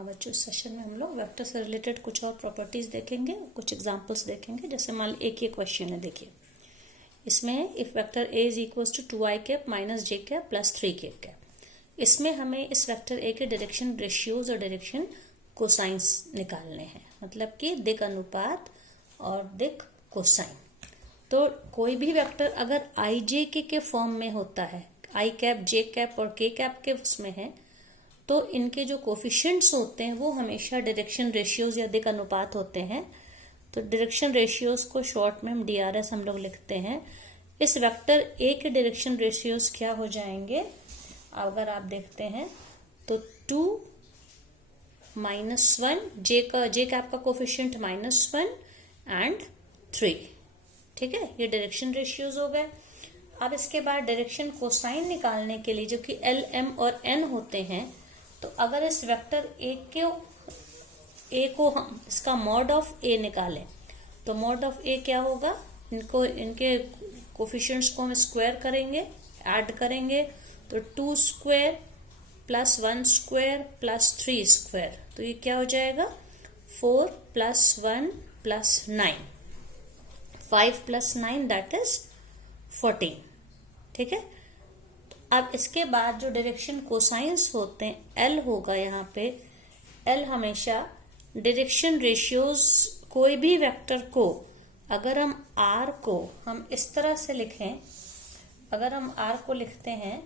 हाँ बच्चों, इस सेशन में हम लोग वेक्टर से रिलेटेड कुछ और प्रॉपर्टीज देखेंगे, कुछ एग्जांपल्स देखेंगे। जैसे मान ली एक ये क्वेश्चन है, देखिए इसमें if vector A is equals to 2i cap minus J cap plus 3 K cap, इसमें हमें इस वेक्टर ए के डायरेक्शन रेशियोज और डायरेक्शन कोसाइंस निकालने हैं, मतलब कि दिक अनुपात और दिक कोसाइन। तो कोई भी वेक्टर अगर आई जे के फॉर्म में होता है, आई कैप जे कैप और के कैप के उसमें है, तो इनके जो कोफिशिएंट्स होते हैं वो हमेशा डायरेक्शन रेशियोज या दिक अनुपात होते हैं। तो डायरेक्शन रेशियोज को शॉर्ट में हम DRS हम लोग लिखते हैं। इस वेक्टर ए के डायरेक्शन रेशियोज क्या हो जाएंगे, अगर आप देखते हैं तो 2 -1, जे कैप का कोफिशिएंट -1 एंड 3, ठीक है, ये डायरेक्शन रेशियोज हो गए। अब इसके बाद डायरेक्शन कोसाइन निकालने के लिए, जो कि L, M और N होते हैं, तो अगर इस वेक्टर ए को हम इसका मॉड ऑफ ए निकालें, तो मॉड ऑफ ए क्या होगा, इनके कोफिशिएंट्स को हम स्क्वायर करेंगे, ऐड करेंगे, तो 2 square plus 1 square plus 3 square, तो ये क्या हो जाएगा 4 + 1 + 9, 5 + 9 दैट इज 14, ठीक है। अब इसके बाद जो डायरेक्शन कोसाइंस होते हैं, एल होगा यहाँ पे। एल हमेशा डायरेक्शन रेशियोज, कोई भी वेक्टर को अगर हम आर को हम इस तरह से लिखें, अगर हम आर को लिखते हैं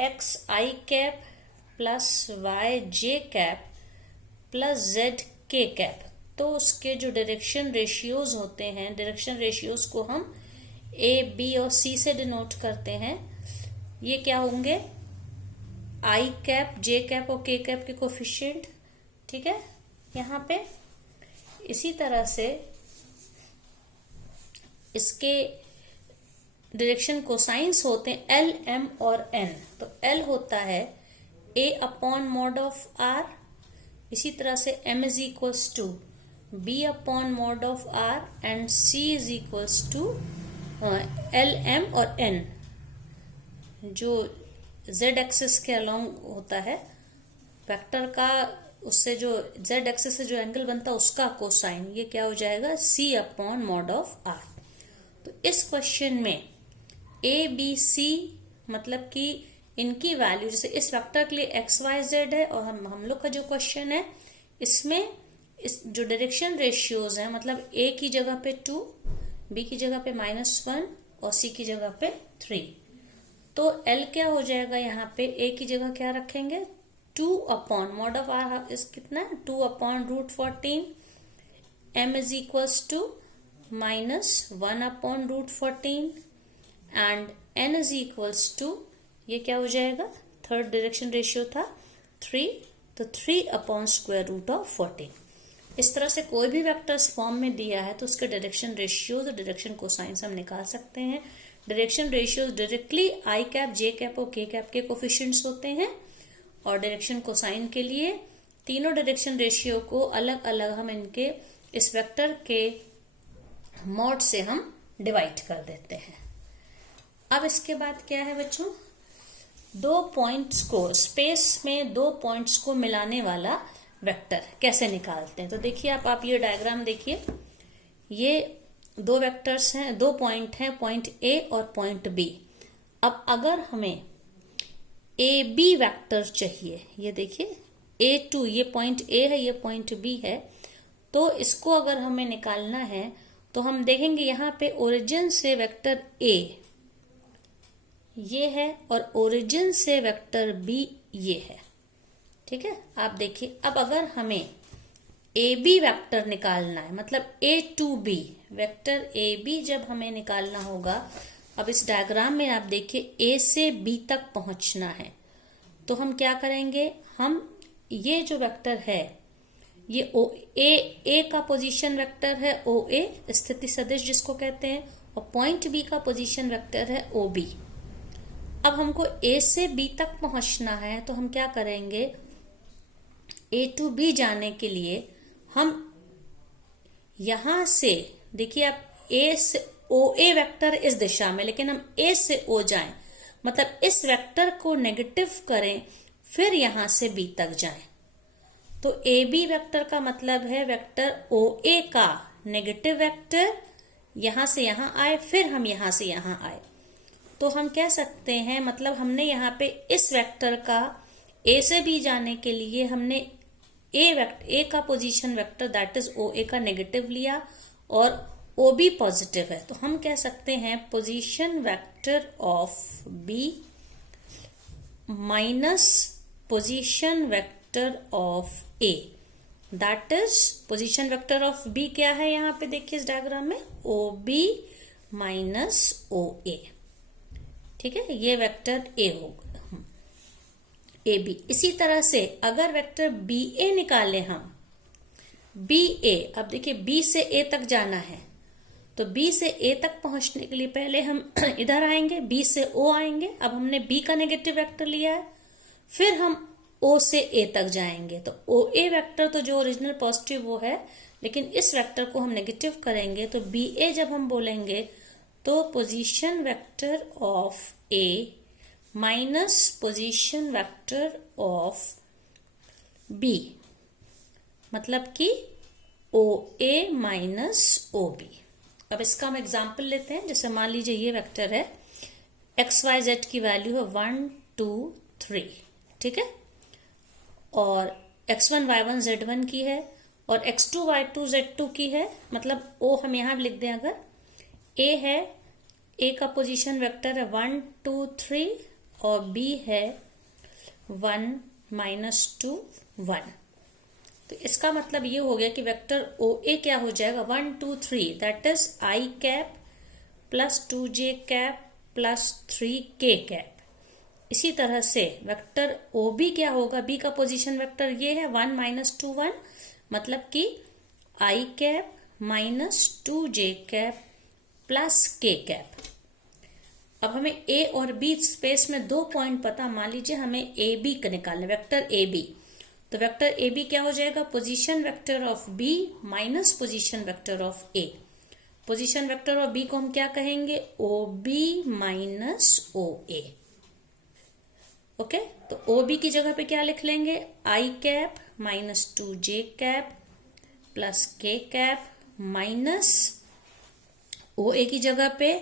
xi cap plus yj cap plus zk cap, तो उसके जो डायरेक्शन रेशियोज होते हैं, डायरेक्शन रेशियोज को हम A, B और C से डिनोट करते हैं। ये क्या होंगे, I कैप, J कैप और K कैप के कोफिशिएंट, ठीक है, यहाँ पे। इसी तरह से इसके डायरेक्शन कोसाइंस होते हैं L, M और N। तो L होता है A upon mod of R, इसी तरह से M is equals to B upon mod of R and C is equals to L, M और N, जो Z एक्सिस के अलोंग होता है वेक्टर का, उससे जो Z एक्सिस से जो एंगल बनता है उसका कोसाइन, ये क्या हो जाएगा C upon mod of R। तो इस क्वेश्चन में A, B, C मतलब कि इनकी वैल्यू, जैसे इस वेक्टर के लिए x, y, z है, और हम लोग का जो क्वेश्चन है इसमें इस जो डायरेक्शन रेशियोज है, मतलब A की जगह पे 2, B की जगह पे -1 और C की जगह पे 3, तो L क्या हो जाएगा, यहाँ पे A की जगह क्या रखेंगे 2 अपॉन मॉड ऑफ R इस कितना है 2 upon √14, M is equals to -1 upon √14 and N is equals to, ये क्या हो जाएगा, थर्ड डायरेक्शन रेशियो था 3, तो 3 अपॉन √14। इस तरह से कोई भी वेक्टर्स फॉर्म में दिया है तो उसके डायरेक्शन रेशियोज और डायरेक्शन कोसाइंस हम निकाल सकते हैं। Direction ratios directly I cap, J cap और के कैप के कोफिशिएंट्स होते हैं, और डायरेक्शन कोसाइन के लिए तीनों डायरेक्शन रेशियो को अलग अलग हम इनके इस वेक्टर के मॉड से हम डिवाइड कर देते हैं। अब इसके बाद क्या है बच्चों, दो पॉइंट्स को, स्पेस में दो पॉइंट्स को मिलाने वाला वेक्टर कैसे निकालते हैं। तो देखिए आप ये डायग्राम देखिए, ये दो वेक्टर्स हैं, दो पॉइंट हैं, पॉइंट A और पॉइंट B। अब अगर हमें AB वेक्टर चाहिए, ये देखिए A2, ये पॉइंट A है, ये पॉइंट B है, तो इसको अगर हमें निकालना है तो हम देखेंगे यहाँ पे ओरिजिन से वेक्टर A ये है और ओरिजिन से वेक्टर B ये है, ठीक है। आप देखिए, अब अगर हमें AB वेक्टर निकालना है, मतलब A to B vector AB जब हमें निकालना होगा, अब इस डायग्राम में आप देखिए A से B तक पहुंचना है, तो हम क्या करेंगे, हम ये जो वेक्टर है ये A का पोजीशन वेक्टर है OA, स्थिति सदिश जिसको कहते हैं, और पॉइंट B का पोजीशन वेक्टर है OB। अब हमको A से B तक पहुंचना है, तो हम क्या करेंगे, A to B जाने के लिए हम यहां से, देखिए आप A से OA वेक्टर इस दिशा में, लेकिन हम A से O जाएं, मतलब इस वेक्टर को नेगेटिव करें, फिर यहां से बी तक जाएं। तो ए बी वेक्टर का मतलब है वेक्टर ओ ए का नेगेटिव वेक्टर यहां से यहां आए, फिर हम यहां से यहां आए। तो हम कह सकते हैं, मतलब हमने यहाँ पे इस वेक्टर का ए से बी जाने के लिए हमने ए का position vector that is O ए का नेगेटिव लिया और ओ बी पॉजिटिव है, तो हम कह सकते हैं position vector of B minus position vector of A, that is position vector of B क्या है यहाँ पे देखिए इस डायग्राम में, ओ बी माइनस ओ ए। ठीक है, ये वेक्टर ए होगा ए बी। इसी तरह से अगर वेक्टर बी ए निकाले हम, बी ए, अब देखिए बी से ए तक जाना है, तो बी से ए तक पहुंचने के लिए पहले हम इधर आएंगे, बी से ओ आएंगे। अब हमने बी का नेगेटिव वेक्टर लिया है, फिर हम ओ से ए तक जाएंगे। तो ओ ए वेक्टर तो जो ओरिजिनल पॉजिटिव वो है, लेकिन इस वेक्टर को हम नेगेटिव करेंगे, तो बी ए जब हम बोलेंगे तो position vector of A minus position vector of B, मतलब कि ओ ए माइनस ओ बी। अब इसका हम एग्जाम्पल लेते हैं। जैसे मान लीजिए ये वेक्टर है, एक्स वाई जेड की वैल्यू है 1 2 3, ठीक है, और x1 y1 z1 की है और x2 y2 z2 की है। मतलब ओ हम यहां लिख दें, अगर ए है, ए का पोजीशन वेक्टर है 1 2 3 और बी है 1 -2 1। तो इसका मतलब ये हो गया कि वेक्टर ओ ए क्या हो जाएगा 1 2 3, that is I cap plus 2j cap plus 3k cap. इसी तरह से वेक्टर ओ बी क्या होगा, बी का पोजीशन वेक्टर ये है 1 -2 1, मतलब कि i cap minus 2j cap plus k cap. अब हमें ए और बी स्पेस में 2 पॉइंट पता, मान लीजिए हमें ए बी का निकालना, वेक्टर ए बी। तो वेक्टर ए बी क्या हो जाएगा, position vector of B minus position vector of A. Position vector of B को हम क्या कहेंगे, O B minus O A. Okay, तो ओ बी की जगह पे क्या लिख लेंगे, i cap minus 2j cap plus k cap minus O A की जगह पे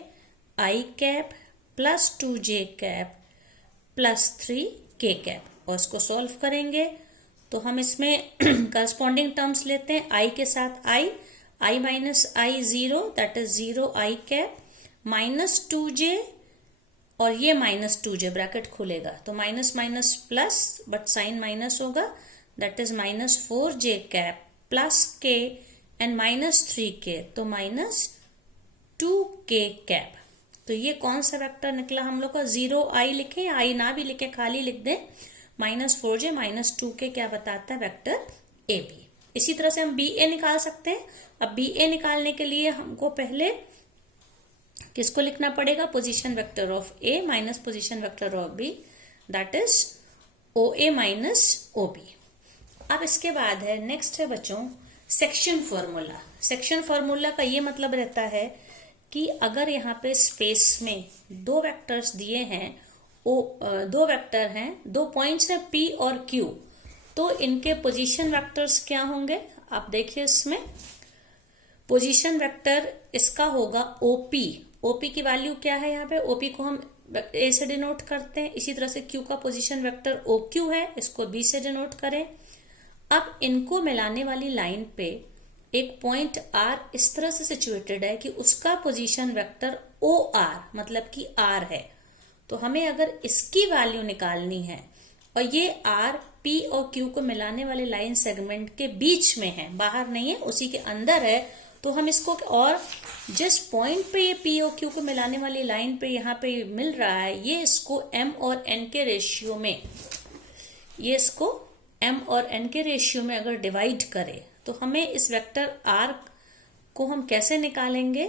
i cap plus 2j cap plus 3k cap, और इसको सॉल्व करेंगे तो हम इसमें करस्पॉन्डिंग टर्म्स लेते हैं। आई के साथ i minus i 0, that is 0 i cap minus 2j, और ये माइनस 2j ब्रैकेट खुलेगा तो minus minus plus, but sign minus होगा, that is minus 4j cap plus k and minus 3k, तो माइनस 2k कैप। तो ये कौन सा वेक्टर निकला हम लोग का, 0 आई लिखे या आई ना भी लिखे, खाली लिख दें माइनस 4j माइनस 2k क्या बताता है, वेक्टर ए बी। इसी तरह से हम बी ए निकाल सकते हैं। अब बी ए निकालने के लिए हमको पहले किसको लिखना पड़ेगा, position vector of A minus position vector of B, that is O A minus O B. अब इसके बाद है, नेक्स्ट है बच्चों सेक्शन फॉर्मूला। सेक्शन फॉर्मूला का ये मतलब रहता है कि अगर यहाँ पे स्पेस में 2 वेक्टर्स दिए हैं, 2 वेक्टर हैं, 2 पॉइंट्स हैं P और Q, तो इनके पोजीशन वेक्टर्स क्या होंगे, आप देखिए इसमें पोजीशन वेक्टर इसका होगा OP। OP की वैल्यू क्या है, यहाँ पे OP को हम A से डिनोट करते हैं। इसी तरह से Q का पोजीशन वेक्टर OQ है, इसको B से डिनोट करें। अब इनको मिलाने वाली लाइन पे एक पॉइंट R इस तरह से सिचुएटेड है कि उसका पोजीशन वेक्टर OR, मतलब कि R है। तो हमें अगर इसकी वैल्यू निकालनी है, और ये R P और Q को मिलाने वाले लाइन सेगमेंट के बीच में है, बाहर नहीं है, उसी के अंदर है, तो हम इसको, और जिस पॉइंट पे ये P और Q को मिलाने वाली लाइन पे यहाँ पे मिल रहा है, ये इसको M और N के रेशियो में, ये इसको M और N के रेशियो में अगर डिवाइड करे, तो हमें इस वेक्टर R को हम कैसे निकालेंगे,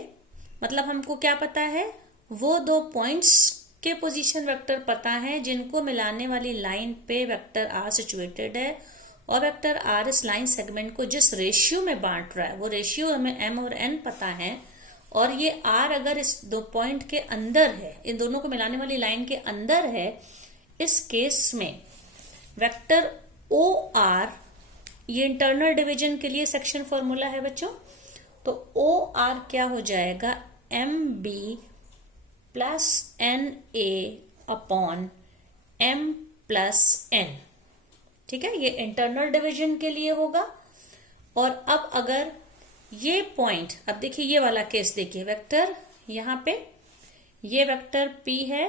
मतलब हमको क्या पता है, वो 2 पॉइंट्स के पोजीशन वेक्टर पता है जिनको मिलाने वाली लाइन पे वेक्टर R सिचुएटेड है, और वेक्टर R इस लाइन सेगमेंट को जिस रेशियो में बांट रहा है, वो रेशियो हमें M और N पता है, और ये R अगर इस 2 पॉइंट के अंदर है, इन दोनों को मिलाने वाली लाइन के अंदर है, इस केस में वेक्टर ओ आर, ये इंटरनल डिवीजन के लिए सेक्शन फॉर्मूला है बच्चों, तो ओ आर क्या हो जाएगा, M B plus N A upon M plus N. ठीक है, ये इंटरनल डिवीजन के लिए होगा। और अब अगर ये पॉइंट, अब देखिए ये वाला केस देखिए, वेक्टर यहां पे ये वेक्टर P है,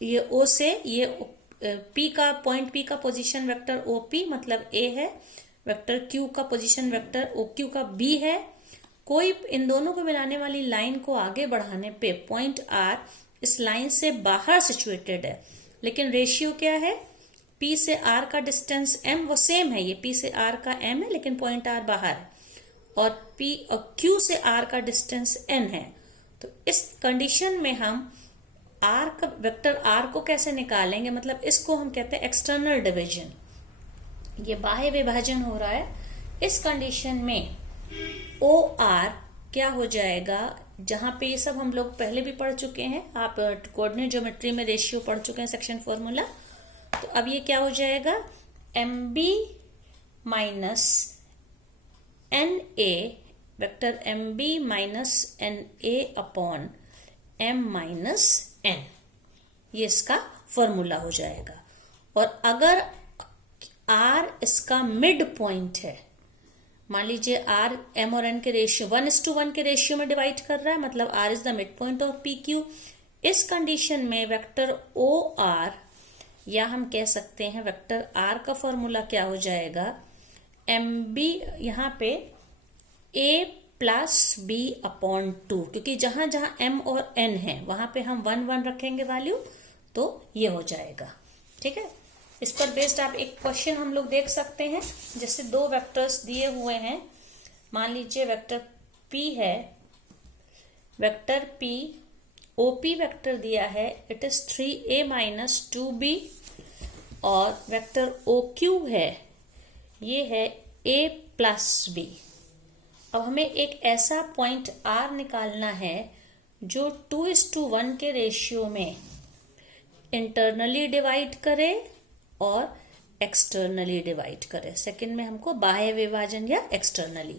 ये O से ये P का पॉइंट P का पोजीशन वेक्टर OP मतलब A है, वेक्टर Q का पोजीशन वेक्टर OQ का B है। कोई इन दोनों को मिलाने वाली लाइन को आगे बढ़ाने पे पॉइंट R इस लाइन से बाहर सिचुएटेड है, लेकिन रेशियो क्या है, P से R का डिस्टेंस M वो सेम है, ये P से R का M है लेकिन पॉइंट R बाहर है, और P और Q से R का डिस्टेंस N है। तो इस कंडीशन में हम R का वेक्टर R को कैसे निकालेंगे, मतलब इसको हम कहते हैं एक्सटर्नल डिवीजन, ये बाह्य विभाजन हो रहा है। इस कंडीशन में OR क्या हो जाएगा, जहां पे ये सब हम लोग पहले भी पढ़ चुके हैं, आप कोऑर्डिनेट ज्योमेट्री में रेशियो पढ़ चुके हैं सेक्शन फॉर्मूला। तो अब ये क्या हो जाएगा, MB minus NA, vector MB minus NA upon M minus N, ये इसका फॉर्मूला हो जाएगा। और अगर R इसका मिड पॉइंट है, मान लीजिए R M और N के रेशियो 1:1 के रेशियो में डिवाइड कर रहा है, मतलब R is the mid point of PQ। इस कंडीशन में वेक्टर OR, या हम कह सकते हैं वेक्टर R का फॉर्मूला क्या हो जाएगा, MB यहां पे A प्लस B अपॉन 2, क्योंकि जहां जहां M और N है वहां पे हम 1 रखेंगे वैल्यू, तो ये हो जाएगा। ठीक है, इस पर बेस्ड आप एक क्वेश्चन हम लोग देख सकते हैं। जैसे दो वेक्टर्स दिए हुए हैं, मान लीजिए वेक्टर P है, वेक्टर P OP वेक्टर दिया है, it is 3A minus 2B, और वेक्टर OQ है, ये है A प्लस B। अब हमें एक ऐसा पॉइंट R निकालना है जो 2:1 के रेशियो में इंटरनली डिवाइड करे और एक्सटर्नली डिवाइड करे। सेकंड में हमको बाह्य विभाजन या एक्सटर्नली,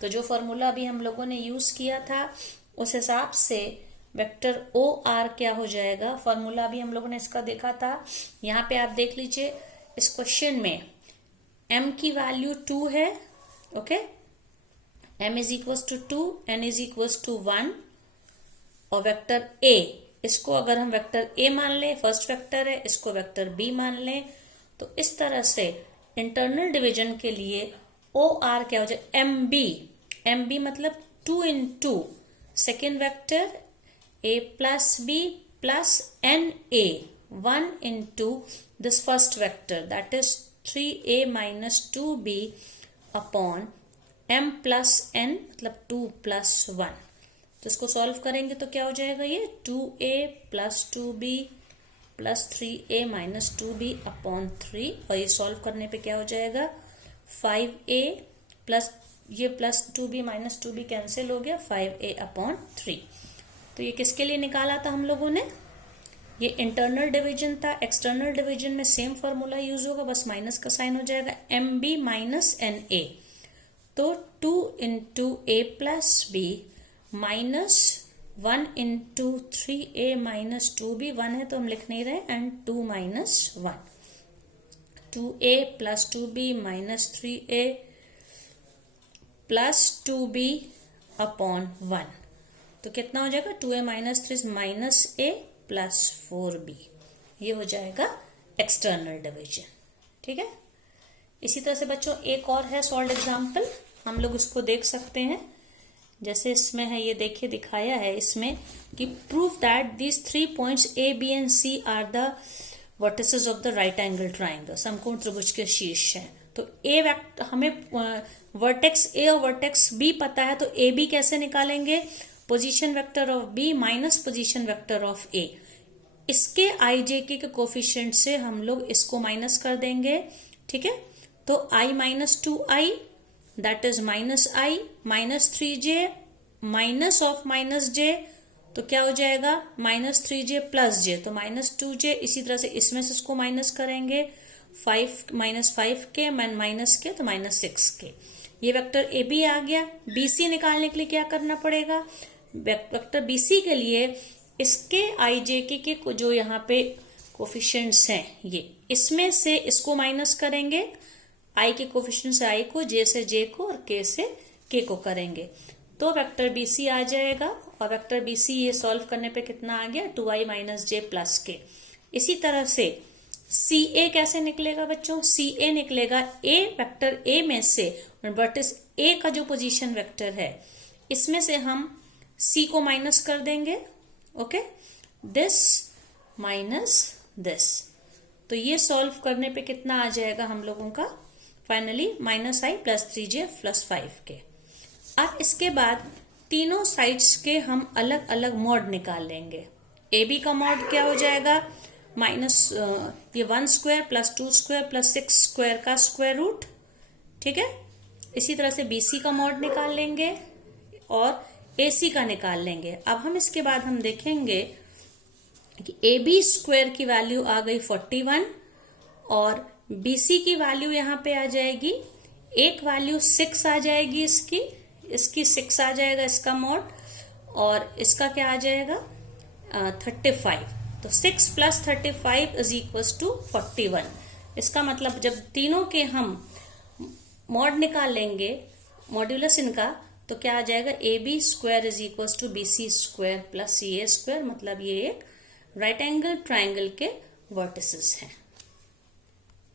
तो जो फॉर्मूला अभी हम लोगों ने यूज किया था उस हिसाब से वेक्टर OR क्या हो जाएगा, फॉर्मूला अभी हम लोगों ने इसका देखा था। यहाँ पे आप देख लीजिए, इस क्वेश्चन में M की वैल्यू 2 है, okay, M is equals to 2, N is equals to 1, और वेक्टर A, इसको अगर हम वेक्टर A मान लें, फर्स्ट वेक्टर है, इसको वेक्टर B मान लें, तो इस तरह से इंटरनल डिवीजन के लिए OR क्या हो जाए, MB मतलब 2 into second vector A plus B plus NA 1 into this first vector, that is 3A minus 2B upon M plus N मतलब 2 plus 1। तो इसको सॉल्व करेंगे तो क्या हो जाएगा, ये 2A plus 2B plus 3A minus 2B upon 3, और ये सॉल्व करने पे क्या हो जाएगा, 5A प्लस ये plus 2B minus 2B cancel हो गया, 5A अपॉन 3। तो ये किसके लिए निकाला था हम लोगों ने, ये इंटरनल डिवीजन था। एक्सटर्नल डिवीजन में सेम फॉर्मूला यूज होगा, बस माइनस का साइन हो जाएगा, MB माइनस NA, तो 2 into A plus B minus 1 into 3A minus 2B, 1 है तो हम लिख नहीं रहे, and 2 minus 1, 2A plus 2B minus 3A plus 2B upon 1, तो कितना हो जाएगा, 2A minus 3 minus A plus 4B, ये हो जाएगा एक्सटर्नल डिवीजन। ठीक है, इसी तरह से बच्चों एक और है सॉल्व एग्जाम्पल, हम लोग उसको देख सकते हैं। जैसे इसमें है, ये देखिए दिखाया है इसमें कि prove that these 3 points A, B and C are the vertices of the right angle triangle, समकोण त्रिभुज के शीर्ष हैं। तो A वेक्टर, हमें वर्टेक्स A और वर्टेक्स B पता है, तो A B कैसे निकालेंगे, position vector of B minus position vector of A, इसके IJK के कोफिशिएंट से हम लोग इसको माइनस कर देंगे। ठीक है, तो I minus 2I that is minus I minus 3J minus of minus J तो क्या हो जाएगा -3j प्लस j, तो -2j। इसी तरह से इसमें से इसको माइनस करेंगे, 5 माइनस के तो -6k। ये वेक्टर ए बी आ गया। BC निकालने के लिए क्या करना पड़ेगा, वेक्टर BC के लिए इसके i j के जो यहाँ पे कोफिशिएंट्स हैं, ये इसमें से इसको माइनस करेंगे, i के कोफिशिएंट से i को, j से j को और k से k को करेंगे, तो वेक्टर BC आ जाएगा। और वेक्टर BC ये सॉल्व करने पे कितना आ गया, 2i minus j plus k। इसी तरह से CA कैसे निकलेगा बच्चों, CA निकलेगा A वेक्टर A में से वर्टिस A का जो पोजीशन वेक्टर है, इसमें से हम C को माइनस कर देंगे। ओके, दिस माइनस दिस, तो ये सॉल्व करने पे कितना आ जाएगा हम लोगों का finally -i plus 3j plus 5k। अब इसके बाद तीनों साइड्स के हम अलग अलग मॉड निकाल लेंगे। AB का मॉड क्या हो जाएगा, ये 1 square plus 2 square plus 6 square का स्क्वायर रूट, ठीक है। इसी तरह से BC का मॉड निकाल लेंगे और AC का निकाल लेंगे। अब हम इसके बाद हम देखेंगे कि AB स्क्वायर की वैल्यू आ गई 41 और BC की वैल्यू यहाँ पे आ जाएगी, एक वैल्यू 6 आ जाएगी, इसकी 6 आ जाएगा इसका मॉड, और इसका क्या आ जाएगा 35। तो 6 प्लस 35 इज इक्वल्स टू 41। इसका मतलब जब तीनों के हम मॉड निकाल लेंगे, मॉड्यूलस इनका, तो क्या आ जाएगा AB square is equals to BC square plus CA square, मतलब ये एक राइट एंगल ट्राइंगल के वर्टिसेस हैं।